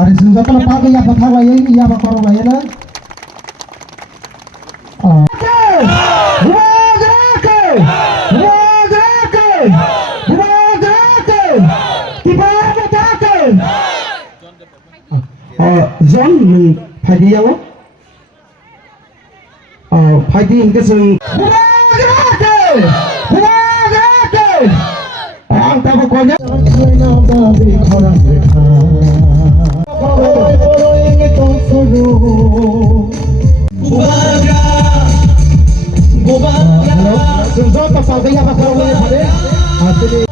Hari senjata pagi ya bakal ya bakal ya na. John pagi ya lo. Pagi ini sering. Ang tahu konya. Senjata pagi ya bakal ya pada. Asli.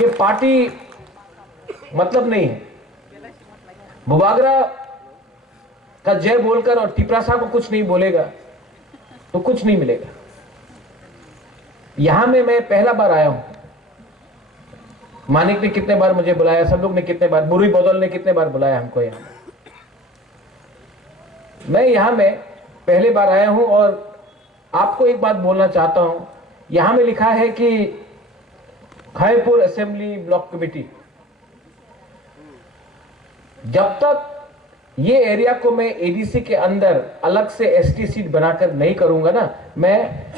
ये party मतलब नहीं है। बुबागरा का जय बोलकर और तिपरासा को कुछ नहीं बोलेगा तो कुछ नहीं मिलेगा। यहां में मैं पहला बार आया हूं। मानिक ने कितने बार मुझे बुलाया, सब लोग ने कितने बार, बुरी बदल ने कितने बार बुलाया हमको यहां। मैं यहां में पहले बार आया हूं और आपको एक बात बोलना चाहता हूं। यहां में लिखा है कि खैरपुर असेंबली ब्लॉक कमेटी, जब तक ये एरिया को मैं एडीसी के अंदर अलग से एसटी सीट बनाकर नहीं करूंगा ना, मैं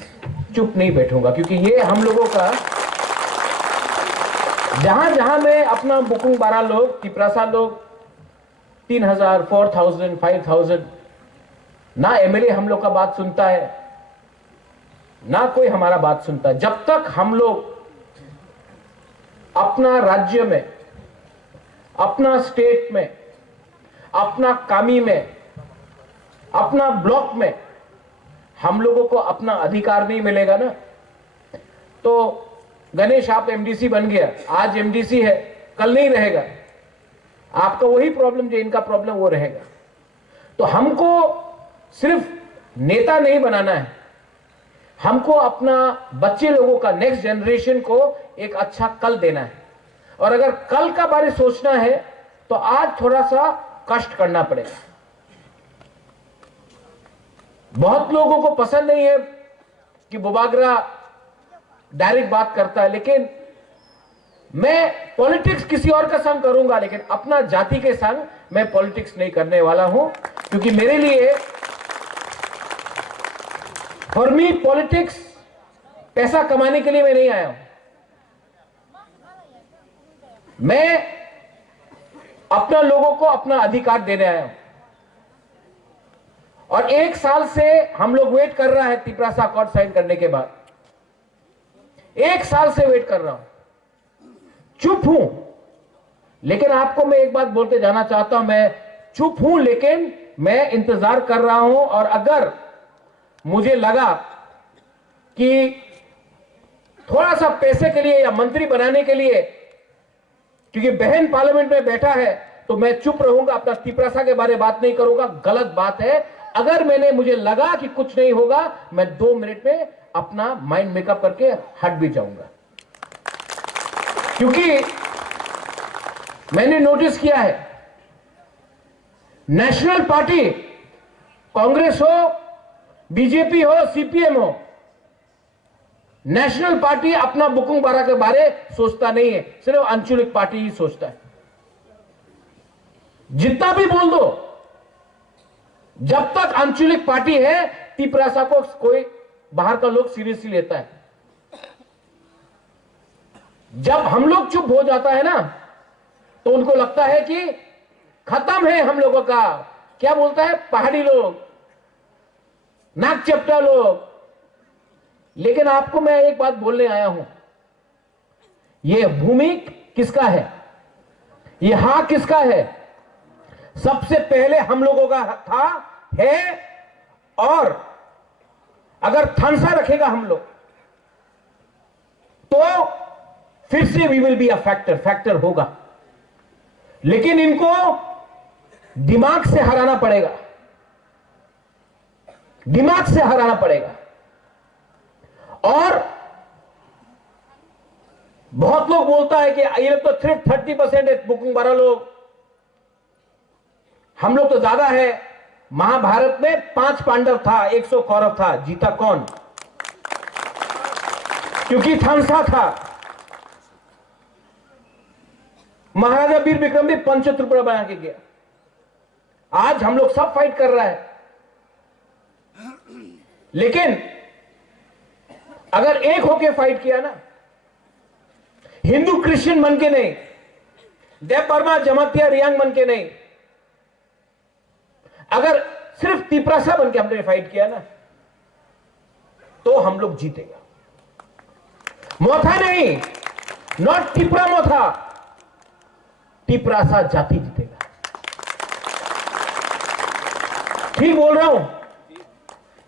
चुप नहीं बैठूंगा। क्योंकि ये हम लोगों का जहां जहां मैं अपना बुकुंग 12 लोग, तिपरासा लोग 3000, 4000, 5000, ना एमएलए हम लोग का बात सुनता है, ना कोई हमारा बात सुनता है। जब तक हम लोग अपना राज्य में, अपना स्टेट में, अपना कामी में, अपना ब्लॉक में हम लोगों को अपना अधिकार नहीं मिलेगा ना, तो गणेश आप एमडीसी बन गया, आज एमडीसी है, कल नहीं रहेगा। आपका वही प्रॉब्लम जो इनका प्रॉब्लम वो रहेगा। तो हमको सिर्फ नेता नहीं बनाना है, हमको अपना बच्चे लोगों का, नेक्स्ट जनरेशन को एक अच्छा कल देना है। और अगर कल का बारे सोचना है तो आज थोड़ा सा कष्ट करना पड़ेगा। बहुत लोगों को पसंद नहीं है कि बुबागरा डायरेक्ट बात करता है, लेकिन मैं पॉलिटिक्स किसी और का संग करूंगा, लेकिन अपना जाति के संग मैं पॉलिटिक्स नहीं करने वाला हूं। क्योंकि मेरे लिए, फॉर मी पॉलिटिक्स पैसा कमाने के लिए मैं नहीं आया हूं। मैं अपना लोगों को अपना अधिकार देने आया हूं। और 1 साल से हम लोग वेट कर रहा है तिपरासा अकॉर्ड साइन करने के बाद। 1 साल से वेट कर रहा हूं, चुप हूं। लेकिन आपको मैं एक बात बोल के जाना चाहता हूं, मैं चुप हूं लेकिन मैं इंतजार कर रहा हूं। और अगर मुझे लगा कि थोड़ा सा पैसे के लिए या मंत्री बनाने के लिए, क्योंकि बहन पार्लियामेंट में बैठा है, तो मैं चुप रहूंगा, अपना तिपरासा के बारे में बात नहीं करूंगा। गलत बात है। अगर मुझे लगा कि कुछ नहीं होगा, मैं 2 मिनट में अपना माइंड मेकअप करके हट भी जाऊंगा। क्योंकि मैंने नोटिस किया है, नेशनल पार्टी, कांग्रेस हो, बीजेपी हो, सीपीएम हो, नेशनल पार्टी अपना बुकुंग बारा के बारे सोचता नहीं है, सिर्फ आंचलिक पार्टी ही सोचता है। जितना भी बोल दो, जब तक आंचलिक पार्टी है, तिपरासा को कोई बाहर का लोग सीरियसली लेता है। जब हम लोग चुप हो जाता है ना, तो उनको लगता है कि खत्म है हम लोगों का, क्या बोलता है, पहाड़ी लोग, नाक चपटा लोग। लेकिन आपको मैं एक बात बोलने आया हूं, यह भूमि किसका है, यह हक किसका है? सबसे पहले हम लोगों का था, है, और अगर थानसा रखेगा हम लोग तो फिर से we will be a factor होगा। लेकिन इनको दिमाग से हराना पड़ेगा, दिमाग से हराना पड़ेगा। और बहुत लोग बोलता है कि ये लोग तो सिर्फ 30% है बुकिंग वाला लोग, हम लोग तो ज्यादा है। महाभारत में 5 पांडव था, 100 कौरव था, जीता कौन? क्योंकि थानसा था। महाराजा वीर विक्रम भी पंच त्रिपुरा बना के गया। आज हम लोग सब फाइट कर रहा है, लेकिन अगर एक होके फाइट किया ना, हिंदू क्रिश्चियन बन के नहीं, देव वर्मा जमातिया रियांग बन के नहीं, अगर सिर्फ तिपरासा बन के हमने फाइट किया ना, तो हम लोग जीतेगा। मोथा नहीं, नॉट तिपरा मोथा, तिपरासा जाति जीतेगा। ठीक बोल रहा हूं?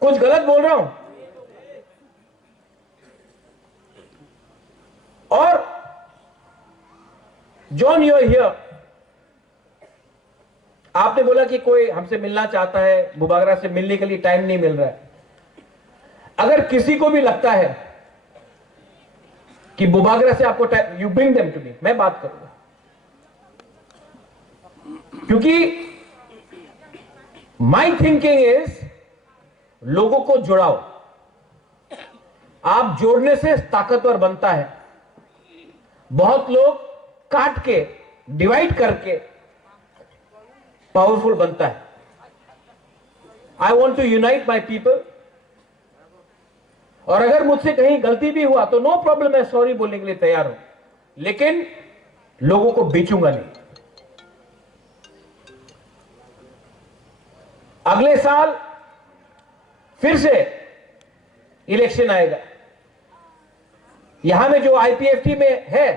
कुछ गलत बोल रहा हूं? और जॉन यू हियर, आपने बोला कि कोई हमसे मिलना चाहता है, बुबागरा से मिलने के लिए टाइम नहीं मिल रहा है। अगर किसी को भी लगता है कि बुबागरा से आपको time, you bring them to me, मैं बात करूंगा। क्योंकि माई थिंकिंग इज, लोगों को जुड़ाओ। आप जोड़ने से ताकतवर बनता है। बहुत लोग काट के, डिवाइड करके पावरफुल बनता है। I want to unite my people. और अगर मुझसे कहीं गलती भी हुआ तो नो प्रॉब्लम, मैं सॉरी बोलने के लिए तैयार हूं, लेकिन लोगों को बेचूंगा नहीं। अगले साल फिर से इलेक्शन आएगा। यहां में जो आईपीएफटी में है,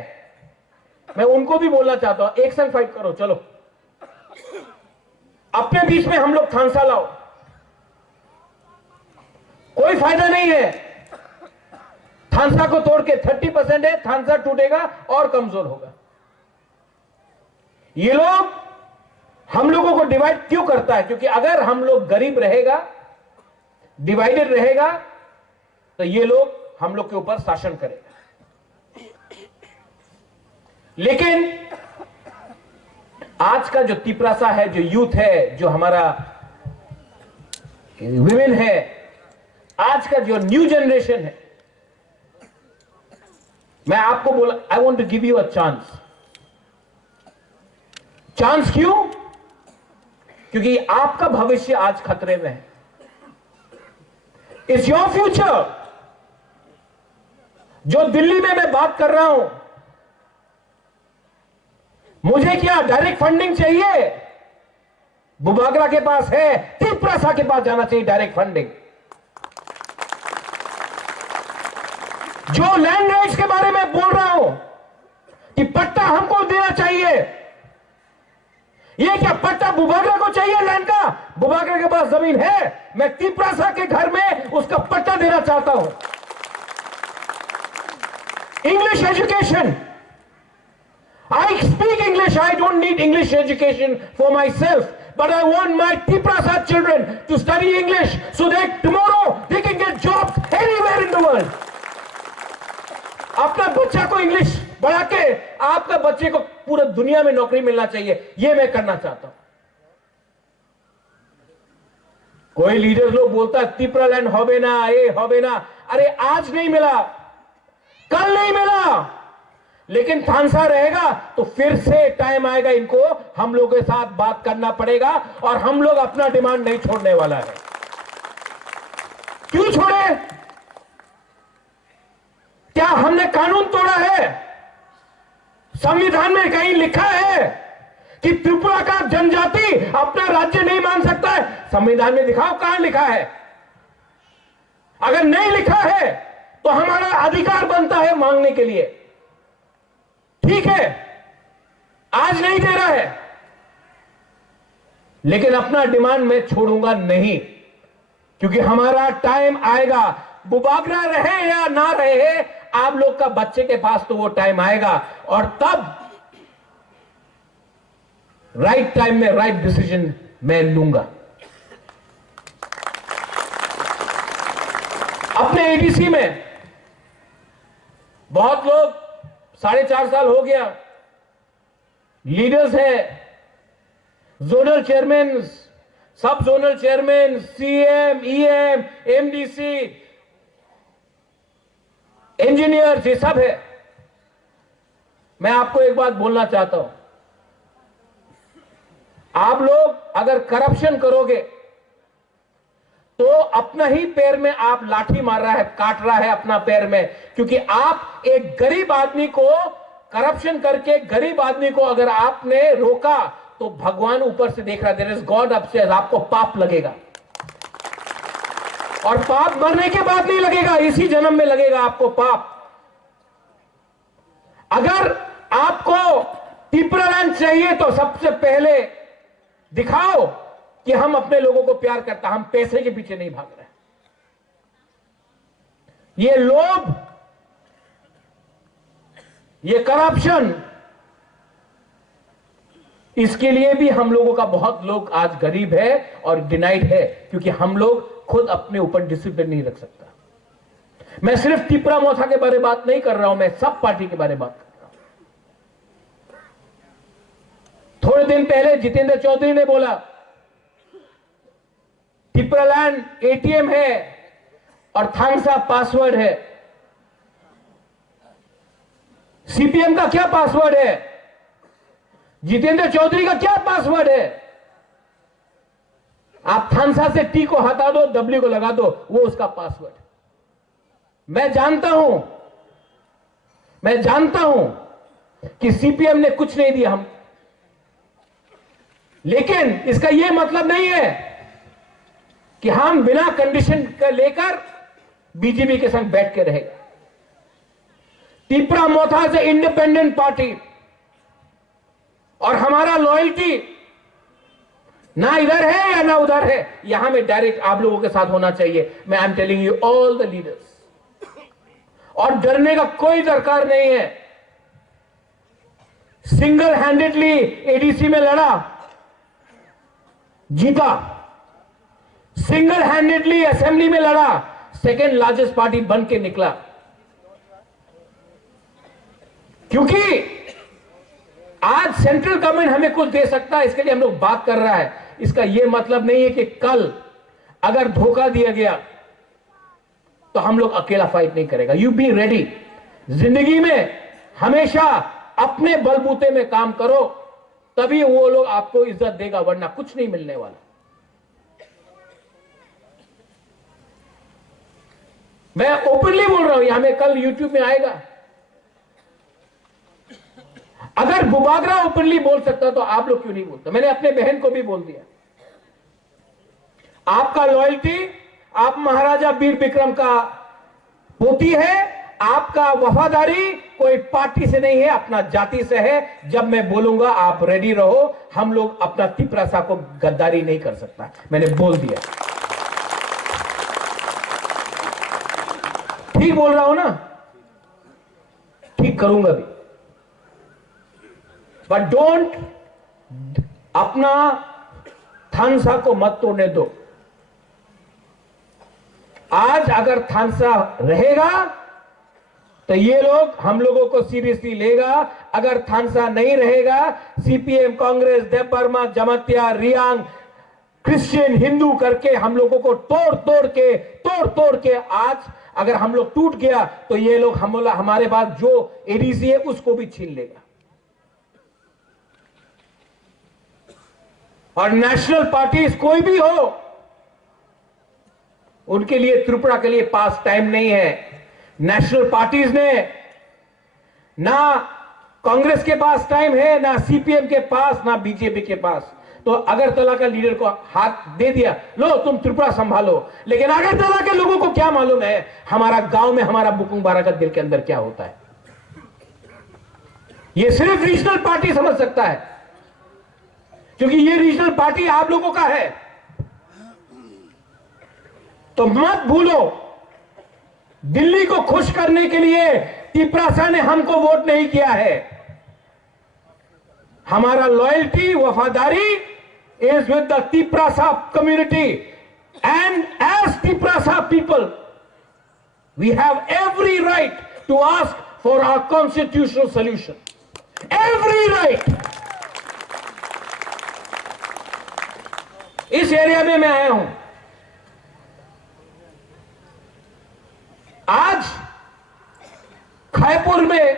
मैं उनको भी बोलना चाहता हूं, एक संग फाइट करो, चलो अपने बीच में हम लोग थानसा लाओ। कोई फायदा नहीं है थानसा को तोड़ के, 30% है, थानसा टूटेगा और कमजोर होगा। ये लोग हम लोगों को डिवाइड क्यों करता है? क्योंकि अगर हम लोग गरीब रहेगा, डिवाइडेड रहेगा, तो ये लोग हम लोग के ऊपर शासन करेगा। लेकिन आज का जो तिपरासा है, जो यूथ है, जो हमारा विमेन है, आज का जो न्यू जनरेशन है, मैं आपको बोला, I want to give you a chance. Chance क्यों? क्योंकि आपका भविष्य आज खतरे में है। It's your future. जो दिल्ली में मैं बात कर रहा हूं, मुझे क्या डायरेक्ट फंडिंग चाहिए? बुबागरा के पास है, तिपरासा के पास जाना चाहिए डायरेक्ट फंडिंग। जो लैंड राइट्स के बारे में बोल रहा हूं कि पट्टा हमको देना चाहिए, ये क्या पट्टा बुबागरा को चाहिए लैंड का? बुबागरा के पास जमीन है, मैं तिपरासा के घर में उसका पट्टा देना चाहता हूं। English education, I speak English, I don't need English education for myself, but I want my Tiprasa children to study English so that tomorrow they can get jobs anywhere in the world. अपना बच्चा को English बढ़ा के आपका बच्चे को पूरे दुनिया में नौकरी मिलना चाहिए, यह मैं करना चाहता हूं। कोई लीडर लोग बोलता है तिपरा लैंड होबे ना, ये होबे ना। अरे आज नहीं मिला, कल नहीं मिला, लेकिन थानसा रहेगा तो फिर से टाइम आएगा, इनको हम लोगों के साथ बात करना पड़ेगा और हम लोग अपना डिमांड नहीं छोड़ने वाला है। क्यों छोड़े? क्या हमने कानून तोड़ा है? संविधान में कहीं लिखा है कि त्रिपुरा का जनजाति अपना राज्य नहीं मान सकता है? संविधान में दिखाओ कहां लिखा है। अगर नहीं लिखा है तो हमारा अधिकार बनता है मांगने के लिए। ठीक है, आज नहीं दे रहा है, लेकिन अपना डिमांड मैं छोड़ूंगा नहीं, क्योंकि हमारा टाइम आएगा। बुबागरा रहे या ना रहे, आप लोग का बच्चे के पास तो वो टाइम आएगा और तब राइट टाइम में राइट डिसीजन मैं लूंगा। अपने एडीसी में बहुत लोग 4.5 साल हो गया लीडर्स हैं, जोनल चेयरमैन, सब zonal chairman, CM, EM, MDC, engineer, ये सब है। मैं आपको एक बात बोलना चाहता हूं, आप लोग अगर करप्शन करोगे तो अपना ही पैर में आप लाठी मार रहा है, काट रहा है अपना पैर में, क्योंकि आप एक गरीब आदमी को करप्शन करके गरीब आदमी को अगर आपने रोका तो भगवान ऊपर से देख रहा है, देयर इज गॉड अपस्टेयर्स, आपको पाप लगेगा। और पाप मरने के बाद नहीं लगेगा, इसी जन्म में लगेगा आपको पाप। अगर आपको त्रिपुरालैंड चाहिए तो सबसे पहले दिखाओ कि हम अपने लोगों को प्यार करता, हम पैसे के पीछे नहीं भाग रहे। ये लोभ, ये करप्शन, इसके लिए भी हम लोगों का बहुत लोग आज गरीब है और डिनाइड है, क्योंकि हम लोग खुद अपने ऊपर डिसिप्लिन नहीं रख सकता। मैं सिर्फ त्रिपुरा मोथा के बारे में बात नहीं कर रहा हूं, मैं सब पार्टी के बारे में बात कर रहा हूं। थोड़े दिन पहले जितेंद्र चौधरी ने बोला त्रिपुरालैंड एटीएम है और थांगसा पासवर्ड है। सीपीएम का क्या पासवर्ड है? जितेंद्र चौधरी का क्या पासवर्ड है? आप थांगसा से टी को हटा दो, डब्ल्यू को लगा दो, वो उसका पासवर्ड। मैं जानता हूं कि सीपीएम ने कुछ नहीं दिया हम, लेकिन इसका यह मतलब नहीं है कि हम बिना कंडीशन का लेकर बीजेपी के संग बैठ के रहेगा। त्रिपुरा मोथा से इंडिपेंडेंट पार्टी और हमारा लॉयल्टी ना इधर है या ना उधर है, यहां में डायरेक्ट आप लोगों के साथ होना चाहिए। मैं I am telling you all the leaders, और डरने का कोई दरकार नहीं है। सिंगल हैंडेडली एडीसी में लड़ा, जीता। सिंगल हैंडेडली असेंबली में लड़ा, सेकेंड लार्जेस्ट पार्टी बन के निकला। क्योंकि आज सेंट्रल गवर्नमेंट हमें कुछ दे सकता है, इसके लिए हम लोग बात कर रहा है। इसका यह मतलब नहीं है कि कल अगर धोखा दिया गया तो हम लोग अकेला फाइट नहीं करेगा। You be ready. जिंदगी में हमेशा अपने बलबूते में काम करो, तभी वो लोग आपको इज्जत देगा, वरना कुछ नहीं मिलने वाला। मैं ओपनली बोल रहा हूं, यहां में कल यूट्यूब में आएगा। अगर बुबागरा ओपनली बोल सकता तो आप लोग क्यों नहीं बोलते? मैंने अपने बहन को भी बोल दिया, आपका लॉयल्टी, आप महाराजा वीर विक्रम का पोती है, आपका वफादारी कोई पार्टी से नहीं है, अपना जाति से है। जब मैं बोलूंगा आप रेडी रहो। हम लोग अपना त्रिपुरा को गद्दारी नहीं कर सकता, मैंने बोल दिया। ठीक बोल रहा हूं ना? ठीक करूंगा भी, बट डोंट, अपना थानसा को मत तोड़ने दो। आज अगर थानसा रहेगा तो ये लोग हम लोगों को सीरियसली लेगा। अगर थानसा नहीं रहेगा, सीपीएम, कांग्रेस, देवबर्मा, जमातिया, रियांग, क्रिश्चियन, हिंदू करके हम लोगों को तोड़ तोड़ के आज अगर हम लोग टूट गया तो ये लोग हमारे पास जो एडीसी है उसको भी छीन लेगा। और नेशनल पार्टीज कोई भी हो, उनके लिए त्रिपुरा के लिए पास टाइम नहीं है। नेशनल पार्टीज ने ना कांग्रेस के पास टाइम है, ना सीपीएम के पास, ना बीजेपी के पास। तो अगरतला का लीडर को हाथ दे दिया, लो तुम त्रिपुरा संभालो। लेकिन अगरतला के लोगों को क्या मालूम है हमारा गांव में, हमारा बुकुंग बारागत दिल के अंदर क्या होता है। ये सिर्फ रीजनल पार्टी समझ सकता है, क्योंकि ये रीजनल पार्टी आप लोगों का है। तो मत भूलो, दिल्ली को खुश करने के लिए तिपरासा ने हमको वोट नहीं किया है। हमारा लॉयल्टी, वफादारी is with the Tiprasa community, and as Tiprasa people we have every right to ask for our constitutional solution, every right. इस एरिया में मैं आया हूं। आज खायपुर में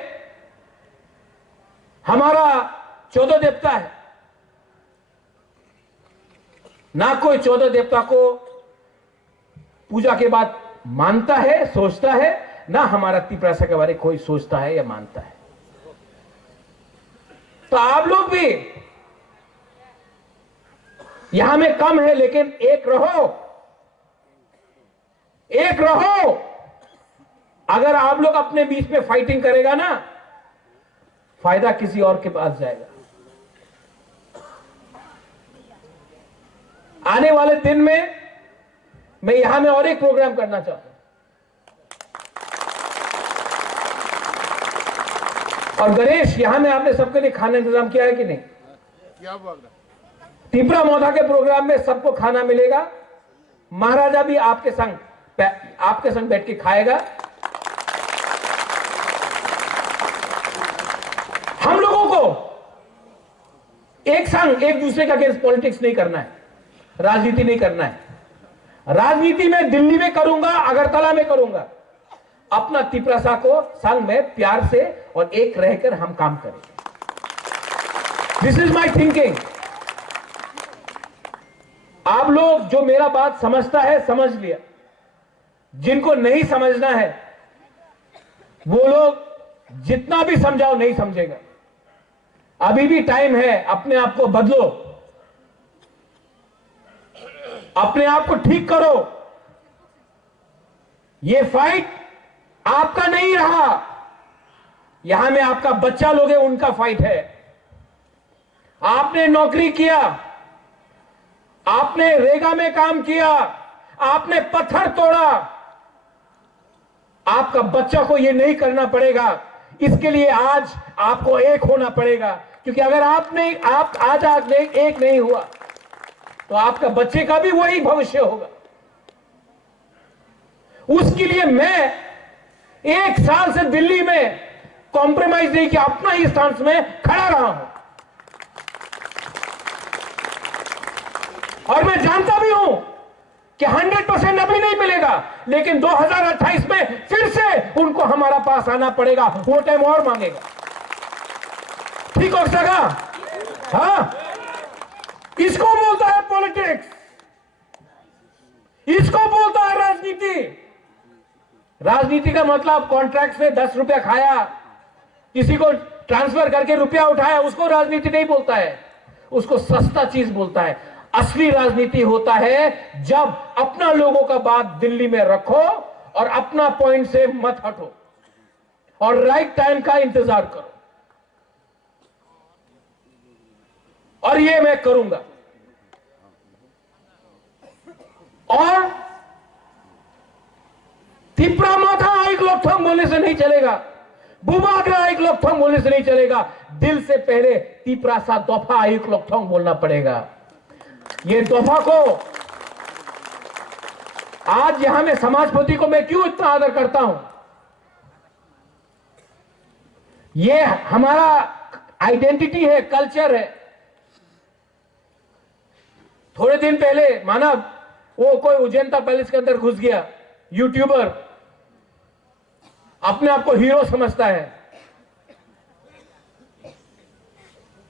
हमारा 14 देवता है। ना कोई 14 देवता को पूजा के बाद मानता है, सोचता है, ना हमारा तिपरासा के बारे में कोई सोचता है या मानता है। तो आप लोग भी यहां में कम है, लेकिन एक रहो, एक रहो। अगर आप लोग अपने बीच में फाइटिंग करेगा ना, फायदा किसी और के पास जाएगा। आने वाले दिन में मैं यहां में और एक प्रोग्राम करना चाहता हूं, और गणेश यहां में आपने सबके लिए खाना इंतजाम किया है कि नहीं? क्या बोल रहा? तिपरा मौधा के प्रोग्राम में सबको खाना मिलेगा। महाराजा भी आपके संग बैठ के खाएगा। हम लोगों को एक संग, एक दूसरे का अगेंस्ट पॉलिटिक्स नहीं करना है, राजनीति नहीं करना है। राजनीति में दिल्ली में करूंगा, अगरतला में करूंगा। अपना तिपरासा को संग में प्यार से और एक रहकर हम काम करेंगे। This is my thinking. आप लोग जो मेरा बात समझता है समझ लिया, जिनको नहीं समझना है वो लोग जितना भी समझाओ नहीं समझेगा। अभी भी टाइम है, अपने आप को बदलो, अपने आप को ठीक करो। ये फाइट आपका नहीं रहा, यहां में आपका बच्चा लोग है, उनका फाइट है। आपने नौकरी किया, आपने रेगा में काम किया, आपने पत्थर तोड़ा, आपका बच्चा को यह नहीं करना पड़ेगा। इसके लिए आज आपको एक होना पड़ेगा, क्योंकि अगर आप आज एक नहीं हुआ तो आपका बच्चे का भी वही भविष्य होगा। उसके लिए मैं 1 साल से दिल्ली में कॉम्प्रोमाइज नहीं किया, अपना ही स्थान में खड़ा रहा हूं। और मैं जानता भी हूं कि 100% अभी नहीं मिलेगा, लेकिन 2028 में फिर से उनको हमारा पास आना पड़ेगा, वो टाइम और मांगेगा। ठीक हो सका? हाँ, इसको बोलता है पॉलिटिक्स, इसको बोलता है राजनीति। राजनीति का मतलब कॉन्ट्रैक्ट में 10 रुपया खाया, किसी को ट्रांसफर करके रुपया उठाया, उसको राजनीति नहीं बोलता है, उसको सस्ता चीज बोलता है। असली राजनीति होता है जब अपना लोगों का बात दिल्ली में रखो और अपना पॉइंट से मत हटो और राइट टाइम का इंतजार करो। और ये मैं करूंगा। और तिपरा माथा एक लोकथंग बोलने से नहीं चलेगा, बुबाग्रा एक लोकथंग बोलने से नहीं चलेगा। दिल से पहले तिपरासा दोफा एक लोकथंग बोलना पड़ेगा। ये दोफा को आज यहां में समाजपति को मैं क्यों इतना आदर करता हूं, ये हमारा आइडेंटिटी है, कल्चर है। थोड़े दिन पहले माना वो कोई उज्जैनता पैलेस के अंदर घुस गया, यूट्यूबर, अपने आप को हीरो समझता है।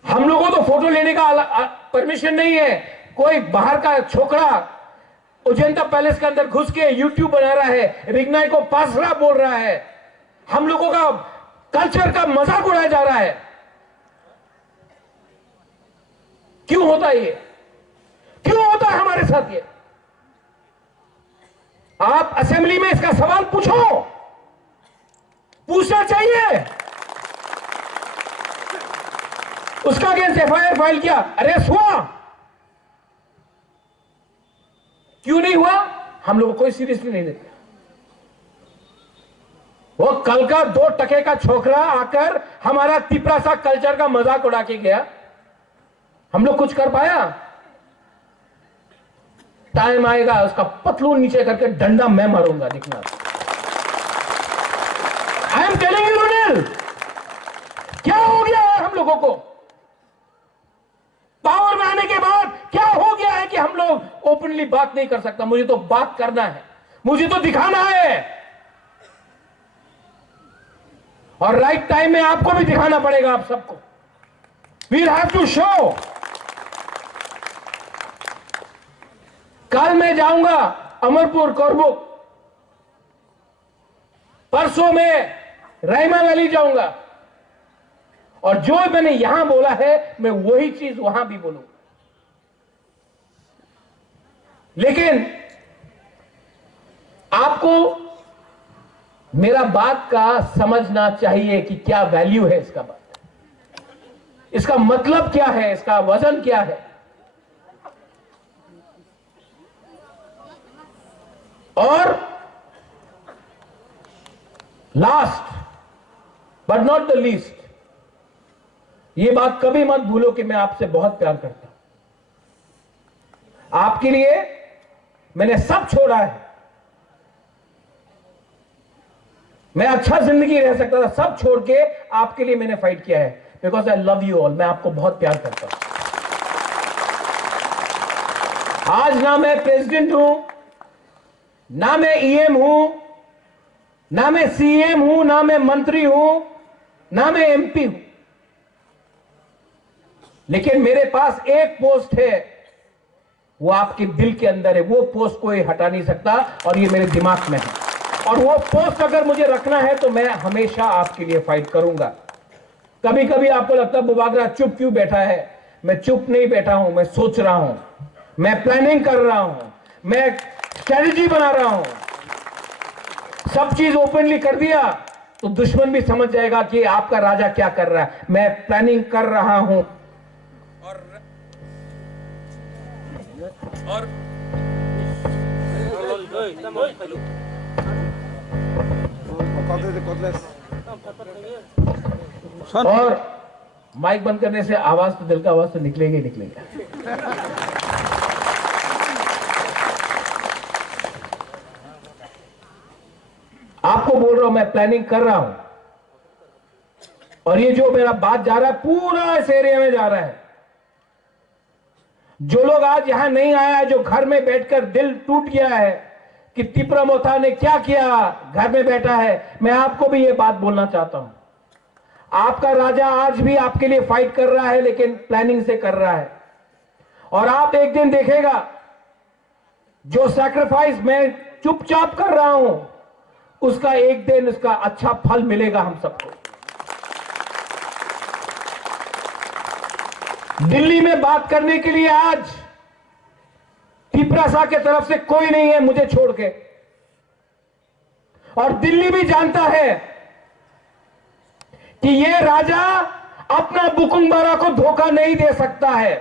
हम लोगों तो फोटो लेने का परमिशन नहीं है। कोई बाहर का छोकरा अजंता पैलेस के अंदर घुस के यूट्यूब बना रहा है, रिग्नाई को पासरा बोल रहा है, हम लोगों का कल्चर का मजाक उड़ाया जा रहा है। क्यों होता है ये? क्यों होता है हमारे साथ ये? आप असेंबली में इसका सवाल पूछो, पूछना चाहिए। उसका अगेंस्ट एफआईआर फाइल किया, अरेस्ट हुआ, क्यों नहीं हुआ? हम लोग कोई सीरियसली नहीं लेते। वो कल का 2 टके का छोकरा आकर हमारा तिपरा सा कल्चर का मजाक उड़ा के गया, हम लोग कुछ कर पाया? टाइम आएगा उसका पतलून नीचे करके डंडा मैं मारूंगा, देखना। आई एम टेलिंग यू रुनिल, क्या हो गया है हम लोगों को? पावर में आने के बाद क्या हो गया है कि हम लोग ओपनली बात नहीं कर सकता? मुझे तो बात करना है, मुझे तो दिखाना है, और राइट टाइम में आपको भी दिखाना पड़ेगा। आप सबको वील हैव टू शो। कल मैं जाऊंगा अमरपुर, कोरबुक, परसों में रहीमा वैली जाऊंगा, और जो मैंने यहां बोला है मैं वही चीज वहां भी बोलूंगा। लेकिन आपको मेरा बात का समझना चाहिए कि क्या वैल्यू है इसका, बात, इसका मतलब क्या है, इसका वजन क्या है। और last but not the least, ये बात कभी मत भूलो कि मैं आपसे बहुत प्यार करता हूं। आपके लिए मैंने सब छोड़ा है। मैं अच्छा जिंदगी रह सकता था, सब छोड़ के आपके लिए मैंने फाइट किया है, because I love you all. मैं आपको बहुत प्यार करता हूं। आज ना मैं प्रेसिडेंट हूं, ना मैं ईएम हूं, ना मैं सीएम हूं, ना मैं मंत्री हूं, ना मैं एमपी हूं, लेकिन मेरे पास एक पोस्ट है, वो आपके दिल के अंदर है। वो पोस्ट कोई हटा नहीं सकता, और ये मेरे दिमाग में है। और वो पोस्ट अगर मुझे रखना है तो मैं हमेशा आपके लिए फाइट करूंगा। कभी कभी आपको लगता है बुबागरा चुप क्यों बैठा है? मैं चुप नहीं बैठा हूं, मैं सोच रहा हूं, मैं प्लानिंग कर रहा हूं, मैं स्ट्रेटजी बना रहा हूं। सब चीज ओपनली कर दिया तो दुश्मन भी समझ जाएगा कि आपका राजा क्या कर रहा है। मैं प्लानिंग कर रहा हूं, और माइक बंद करने से आवाज तो, दिल का आवाज तो निकलेगी ही निकलेगा। आपको बोल रहा हूं, मैं प्लानिंग कर रहा हूं, और ये जो मेरा बात जा रहा है पूरा इस एरिया में जा रहा है। जो लोग आज यहां नहीं आया है, जो घर में बैठकर दिल टूट गया है कि तिपरा मोथा ने क्या किया, घर में बैठा है, मैं आपको भी ये बात बोलना चाहता हूं। आपका राजा आज भी आपके लिए फाइट कर रहा है, लेकिन प्लानिंग से कर रहा है। और आप एक दिन देखेगा, जो सैक्रिफाइस मैं चुपचाप कर रहा हूं, उसका एक दिन उसका अच्छा फल मिलेगा हम सबको। दिल्ली में बात करने के लिए आज तिपरासा के तरफ से कोई नहीं है मुझे छोड़ के, और दिल्ली भी जानता है कि ये राजा अपना बुकुंबारा को धोखा नहीं दे सकता है।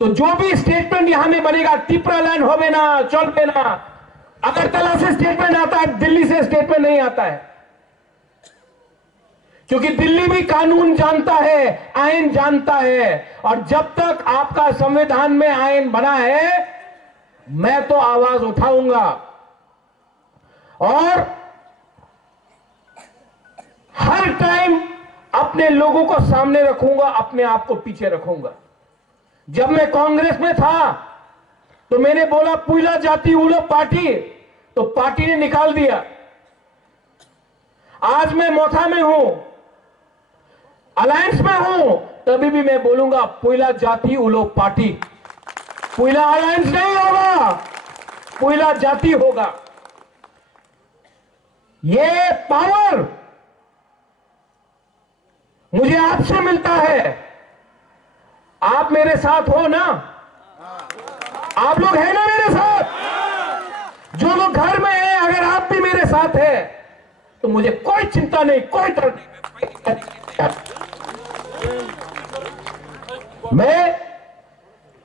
तो जो भी स्टेटमेंट यहां में बनेगा, तिपरा लैंड हो ना, चल पे ना, अगरतला से स्टेटमेंट आता है, दिल्ली से स्टेटमेंट नहीं आता है, क्योंकि दिल्ली भी कानून जानता है, आईन जानता है। और जब तक आपका संविधान में आईन बना है, मैं तो आवाज उठाऊंगा, और हर टाइम अपने लोगों को सामने रखूंगा, अपने आप को पीछे रखूंगा। जब मैं कांग्रेस में था तो मैंने बोला पुइला जाति उलो पार्टी, तो पार्टी ने निकाल दिया। आज मैं मोथा में हूं, अलायंस में हूं, तभी भी मैं बोलूंगा पुइला जाति उलो पार्टी। पुइला अलायंस नहीं होगा, पुइला जाति होगा। ये पावर मुझे आपसे मिलता है। आप मेरे साथ हो ना? आप लोग हैं ना मेरे साथ? जो लोग घर में हैं, अगर आप भी मेरे साथ हैं तो मुझे कोई चिंता नहीं, कोई डर नहीं।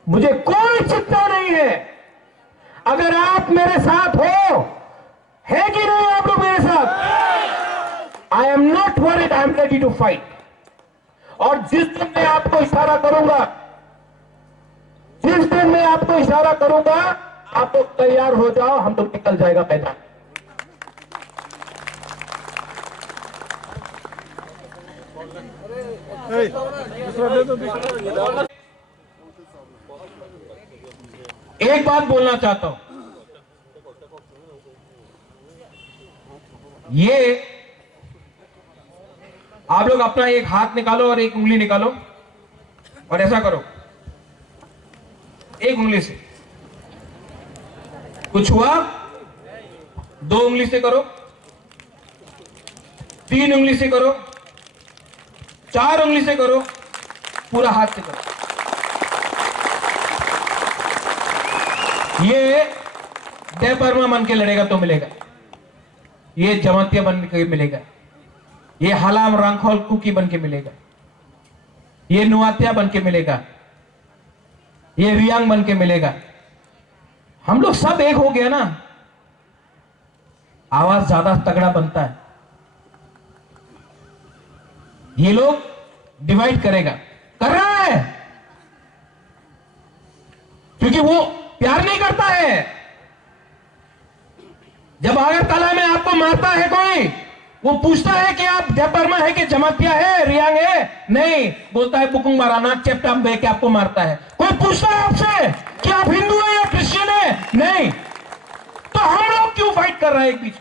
मुझे कोई चिंता नहीं है। अगर आप मेरे साथ हो, है कि नहीं आप लोग मेरे साथ? I am not worried, I am ready to fight. और जिस दिन मैं आपको इशारा करूंगा, जिस दिन मैं आपको इशारा करूंगा, आप लोग तैयार हो जाओ, हम लोग निकल जाएगा मैदान। एक बात बोलना चाहता हूं, ये आप लोग अपना एक हाथ निकालो और एक उंगली निकालो और ऐसा करो, एक उंगली से। कुछ हुआ? दो उंगली से करो, तीन उंगली से करो, चार उंगली से करो, पूरा हाथ से करो। ये जय वर्मा बन के लड़ेगा तो मिलेगा, ये जमातिया बन के मिलेगा, ये हलाम रांखोल कुकी बन के मिलेगा, ये नुआतिया बन के मिलेगा, ये रियांग बन के मिलेगा। हम लोग सब एक हो गया ना, आवाज ज्यादा तगड़ा बनता है। ये लोग डिवाइड करेगा, कर रहा है, क्योंकि वो प्यार नहीं करता है। जब अगरतला में आपको मारता है कोई, वो पूछता है कि आप जयपरमा है कि जमातिया है, रियांग है? नहीं, बोलता है बुकुंग मारा नाक चेपटा बे के आपको मारता है। कोई पूछता है आपसे कि आप हिंदू है या क्रिश्चियन है? नहीं। तो हम लोग क्यों फाइट कर रहे हैं एक बीच?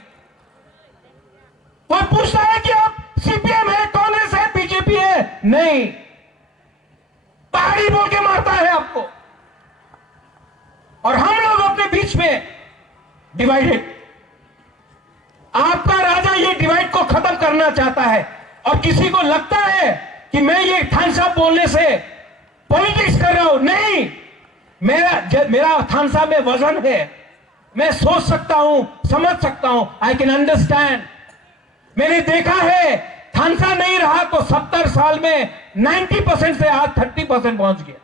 कोई पूछता है कि आप सीपीएम है, कांग्रेस है, बीजेपी है? नहीं। पहाड़ी बोल के मारता है आपको, और हम लोग अपने बीच में डिवाइडेड। आपका राजा ये डिवाइड को खत्म करना चाहता है, और किसी को लगता है कि मैं ये थानसा बोलने से पॉलिटिक्स कर रहा हूं। नहीं, मेरा थानसा में वजन है, मैं सोच सकता हूं, समझ सकता हूं, आई कैन अंडरस्टैंड। मैंने देखा है थानसा नहीं रहा तो 70 साल में 90% से आज 30% पहुंच गया,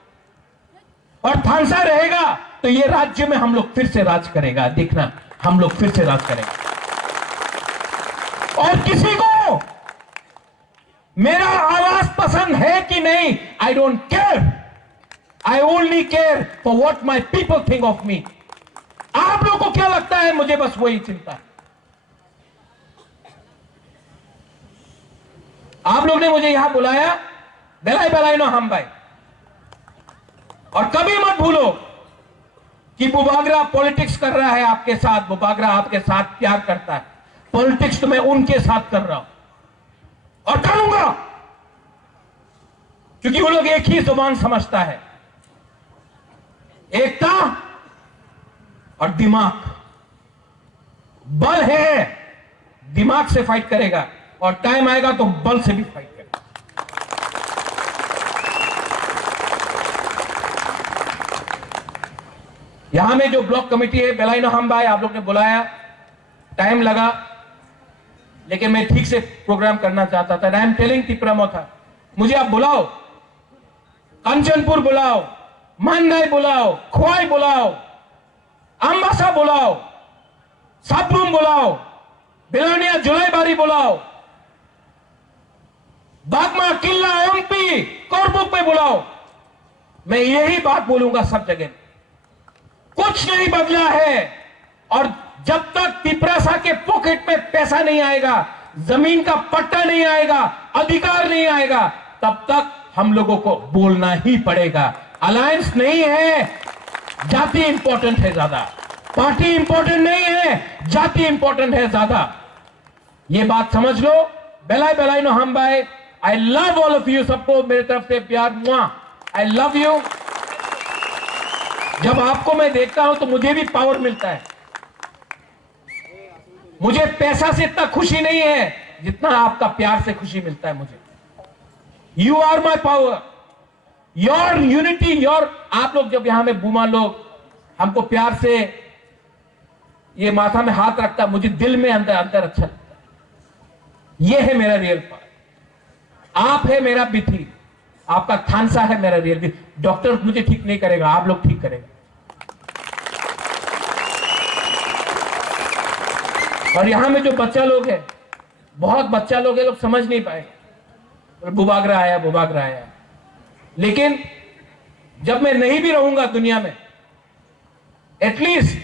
और थानसा रहेगा तो ये राज्य में हम लोग फिर से राज करेगा। देखना, हम लोग फिर से राज करेंगे। और किसी को मेरा आवाज पसंद है कि नहीं, I don't care. I only care for what my people think of me. आप लोगों को क्या लगता है, मुझे बस वही चिंता है। आप लोग ने मुझे यहां बुलाया, बेलाई बेलाई नो हम भाई, और कभी मत भूलो कि बुबागरा पॉलिटिक्स कर रहा है आपके साथ। बुबागरा आपके साथ प्यार करता है, पॉलिटिक्स तो मैं उनके साथ कर रहा हूं और करूंगा, क्योंकि वो लोग एक ही जुबान समझता है, एकता और दिमाग। बल है, दिमाग से फाइट करेगा, और टाइम आएगा तो बल से भी फाइट करेगा। यहां में जो ब्लॉक कमेटी है, बेलाइनो हम भाई, आप लोग ने बुलाया, टाइम लगा, लेकिन मैं ठीक से प्रोग्राम करना चाहता था। आई एम टेलिंग तिपरामो था, मुझे आप बुलाओ, कंचनपुर बुलाओ, मानदाई बुलाओ, खोवाई बुलाओ, अम्बासा बुलाओ, साबरूम बुलाओ, बिलानिया जुलाईबारी बुलाओ, बागमा किला एमपी कोरबुक में बुलाओ। मैं यही बात बोलूंगा सब जगह, कुछ नहीं बदला है। और जब तक तिपरासा के पॉकेट में पैसा नहीं आएगा, जमीन का पट्टा नहीं आएगा, अधिकार नहीं आएगा, तब तक हम लोगों को बोलना ही पड़ेगा। अलायंस नहीं है, जाति इंपॉर्टेंट है ज्यादा, पार्टी इंपॉर्टेंट नहीं है, जाति इंपॉर्टेंट है ज्यादा। ये बात समझ लो। बेलाई बेलाई नो हम भाई, I love all of you, सबको मेरे तरफ से प्यार, मुआ, आई लव यू। जब आपको मैं देखता हूं तो मुझे भी पावर मिलता है। मुझे पैसा से इतना खुशी नहीं है जितना आपका प्यार से खुशी मिलता है मुझे। You are my power, your unity, your, आप लोग जब यहां में बूमा लोग हमको प्यार से ये माथा में हाथ रखता, मुझे दिल में अंदर अंदर अच्छा लगता। ये है मेरा रियल पावर। आप है मेरा बिथी, आपका थानसा है मेरा रियल बिथी। डॉक्टर मुझे ठीक नहीं करेगा, आप लोग ठीक करेगा। और यहां में जो बच्चा लोग है, बहुत बच्चा लोग है, लोग समझ नहीं पाएगा, बुबागरा आया बुबागरा आया। लेकिन जब मैं नहीं भी रहूंगा दुनिया में, एटलीस्ट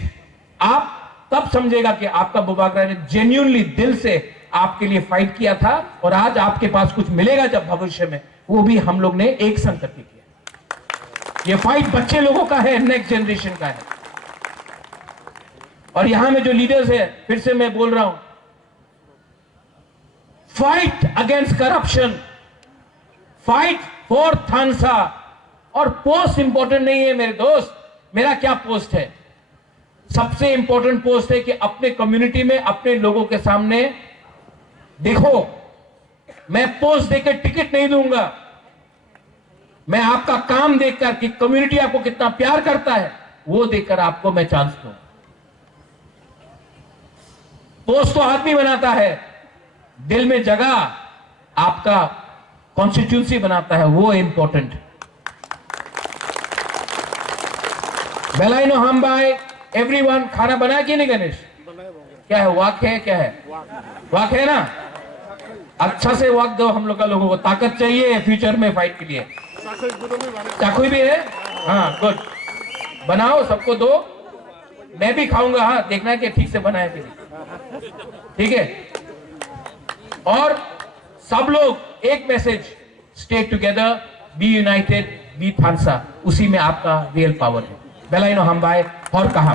आप तब समझेगा कि आपका बुबागरा ने जेन्युइनली दिल से आपके लिए फाइट किया था। और आज आपके पास कुछ मिलेगा जब भविष्य में, वो भी हम लोग ने एक संग करके किया। ये फाइट बच्चे लोगों का है, नेक्स्ट जनरेशन का है। और यहां में जो लीडर्स है, फिर से मैं बोल रहा हूं, fight against corruption, fight for थानसा। और पोस्ट इंपॉर्टेंट नहीं है मेरे दोस्त, मेरा क्या पोस्ट है? सबसे इंपॉर्टेंट पोस्ट है कि अपने कम्युनिटी में अपने लोगों के सामने देखो, मैं पोस्ट देकर टिकट नहीं दूंगा, मैं आपका काम देखकर कि कम्युनिटी आपको कितना प्यार करता है वो देखकर आपको मैं चांस दूं। पोस्ट तो आदमी बनाता है, दिल में जगह आपका कॉन्स्टिट्यूंसी बनाता है, वो इंपॉर्टेंट है। बेलाइनो हम भाई एवरीवन, खाना बना कि नहीं गणेश? क्या है, वाक है, क्या है? वाक है ना? अच्छा से वाक दो हम लोग का, लोगों को ताकत चाहिए फ्यूचर में फाइट के लिए। चाकू भी है, हाँ गुड, बनाओ, सबको दो, मैं भी खाऊंगा। हाँ, देखना कि ठीक से बनाए कि नहीं, ठीक है? और सब लोग एक message, stay together, be united, be थानसा, उसी में आपका रियल पावर है। बेलाइनो हम भाई और कहा